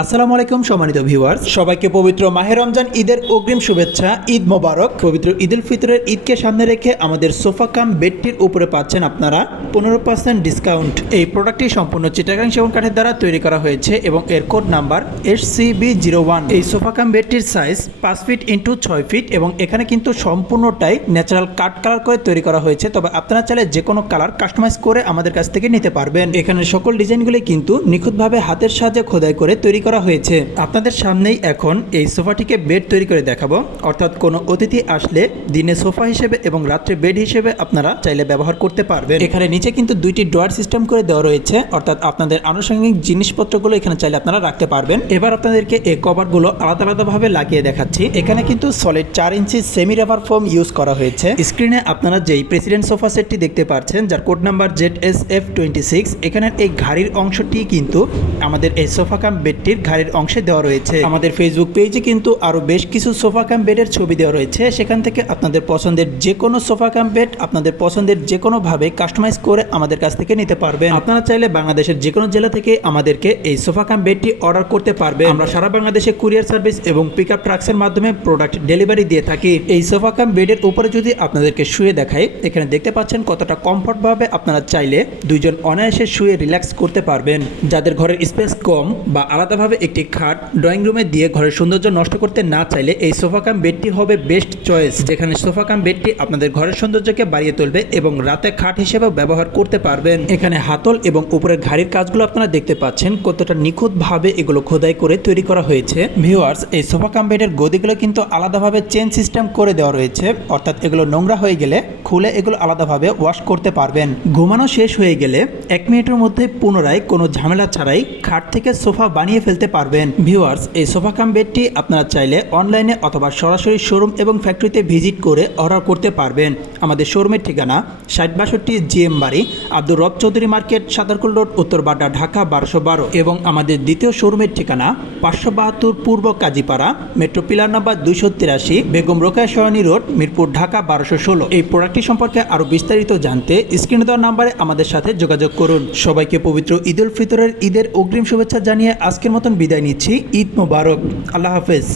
আসসালামু আলাইকুম, সম্মানিত ভিউয়ার্স সবাইকে পবিত্র মাহে রমজান ঈদের অগ্রিম শুভেচ্ছা, ঈদ মোবারক। পবিত্র ঈদ উল ফিতরের ঈদকে সামনে রেখে আমাদের সোফা কাম বেডটির উপরে পাচ্ছেন আপনারা পনেরো পার্সেন্ট ডিসকাউন্ট এই প্রোডাক্টটি সম্পূর্ণ চিটাগাং সেবন কাঠের দ্বারা তৈরি করা হয়েছে এবং এর code number S C B zero one এই সোফা কাম বেডটির সাইজ পাঁচ ফিট ইন্টু ছয় ফিট এবং এখানে কিন্তু সম্পূর্ণটাই ন্যাচারাল কাট কালার করে তৈরি করা হয়েছে। তবে আপনারা চাইলে যে কোনো কালার কাস্টমাইজ করে আমাদের কাছ থেকে নিতে পারবেন। এখানে সকল ডিজাইনগুলি কিন্তু নিখুঁতভাবে হাতের সাহায্যে খোদাই করে তৈরি করা হয়েছে। আপনাদের সামনেই এখন এই সোফাটিকে বেড তৈরি করে দেখাবো। অর্থাৎ কোনো অতিথি আসলে দিনে সোফা হিসেবে এবং রাত্রে বেড হিসেবে আপনারা চাইলে ব্যবহার করতে পারবেন। এখানে নিচে কিন্তু দুইটি ড্রয়ার সিস্টেম করে দেওয়া রয়েছে। অর্থাৎ আপনাদের আনুষঙ্গিক জিনিসপত্রগুলো এখানে চাইলে আপনারা রাখতে পারবেন। এবার আপনাদেরকে এই কভারগুলো আলাদা আলাদাভাবে লাগিয়ে দেখাচ্ছি। এখানে কিন্তু সলিড চার inch semi rubber foam use করা হয়েছে। স্ক্রিনে আপনারা যেই প্রেসিডেন্ট সোফা সেটটি দেখতে পাচ্ছেন, যার code number Z S F twenty six এখানের এই ঘাড়ির অংশটি কিন্তু আমাদের এই সোফা কাম বেডটির ঘাড়ির অংশে দেওয়া রয়েছে। আমাদের ফেসবুক পেজে কিন্তু আরও বেশ কিছু সোফা কাম বেডের ছবি দেওয়া রয়েছে। সেখান থেকে আপনাদের পছন্দের যে কোনো সোফা কাম বেড আপনাদের পছন্দের যে কোনো ভাবে কাস্টমাইজ করে আমাদের কাছ থেকে নিতে পারবেন। আপনারা চাইলে বাংলাদেশের যে কোনো জেলা থেকে আমাদেরকে এই সোফা কাম বেডটি অর্ডার করতে পারবেন। আমরা সারা বাংলাদেশে কুরিয়ার সার্ভিস এবং পিক আপ ট্রাক্সের মাধ্যমে প্রোডাক্ট ডেলিভারি দিয়ে থাকি। এই সোফা কাম বেডের উপরে যদি আপনাদেরকে শুয়ে দেখাই, এখানে দেখতে পাচ্ছেন কতটা কমফর্ট ভাবে আপনারা চাইলে দুইজন অনায়াসে শুয়ে রিল্যাক্স করতে পারবেন। যাদের ঘরের স্পেস কম বা আলাদাভাবে একটি খাট ড্রয়িং রুমে দিয়ে ঘরের সৌন্দর্য নষ্ট করতে না চাইলে এই সোফা কাম বেডটি হবে বেস্ট চয়েস, যেখানে সোফা কাম বেডটি আপনাদের ঘরের সৌন্দর্যকে বাড়িয়ে তুলবে এবং রাতে খাট হিসেবে ব্যবহার করতে পারবেন। এখানে হাতল এবং উপরের ঘাড়ির কাজগুলো আপনারা দেখতে পাচ্ছেন, কতটা নিখুঁতভাবে এগুলো খোদাই করে তৈরি করা হয়েছে। ভিউয়ার্স, এই সোফা কাম বেডের গদিগুলো কিন্তু আলাদাভাবে চেন সিস্টেম করে দেওয়া রয়েছে, অর্থাৎ এগুলো নোংরা হয়ে গেলে খুলে এগুলো আলাদাভাবে ওয়াশ করতে পারবেন। ঘুমানো শেষ হয়ে গেলে এক মিনিটের মধ্যে পুনরায় কোনো ঝামেলা ছাড়াই খাট থেকে সোফা বানিয়ে পারবেন। ভিউয়ার্স, এই সোফা কাম বেডটি আপনারা চাইলে অনলাইনে অথবা সরাসরি শোরুম এবং ফ্যাক্টরিতে ভিজিট করে অর্ডার করতে পারবেন। আমাদের শোরুমের ঠিকানা ষাট বাষট্টি জিএম বাড়ি, আব্দুর রব চৌধুরী মার্কেট সাদারকুল রোড, উত্তর বাড্ডা, ঢাকা, বারোশো বারো এবং আমাদের দ্বিতীয় শোরুমের ঠিকানা পাঁচশো বাহাত্তর পূর্ব কাজীপাড়া, মেট্রো পিলার নাম্বার দুইশো তিরাশি, বেগম রোকায় সরণী রোড, মিরপুর, ঢাকা, বারোশো ষোলো। এই প্রোডাক্টটি সম্পর্কে আরও বিস্তারিত জানতে স্ক্রিনে দেওয়া নাম্বারে আমাদের সাথে যোগাযোগ করুন। সবাইকে পবিত্র ঈদুল ফিতরের ঈদের অগ্রিম শুভেচ্ছা জানিয়ে আজকের মতন বিদায় নিচ্ছি। ঈদ মোবারক। আল্লাহ হাফেজ।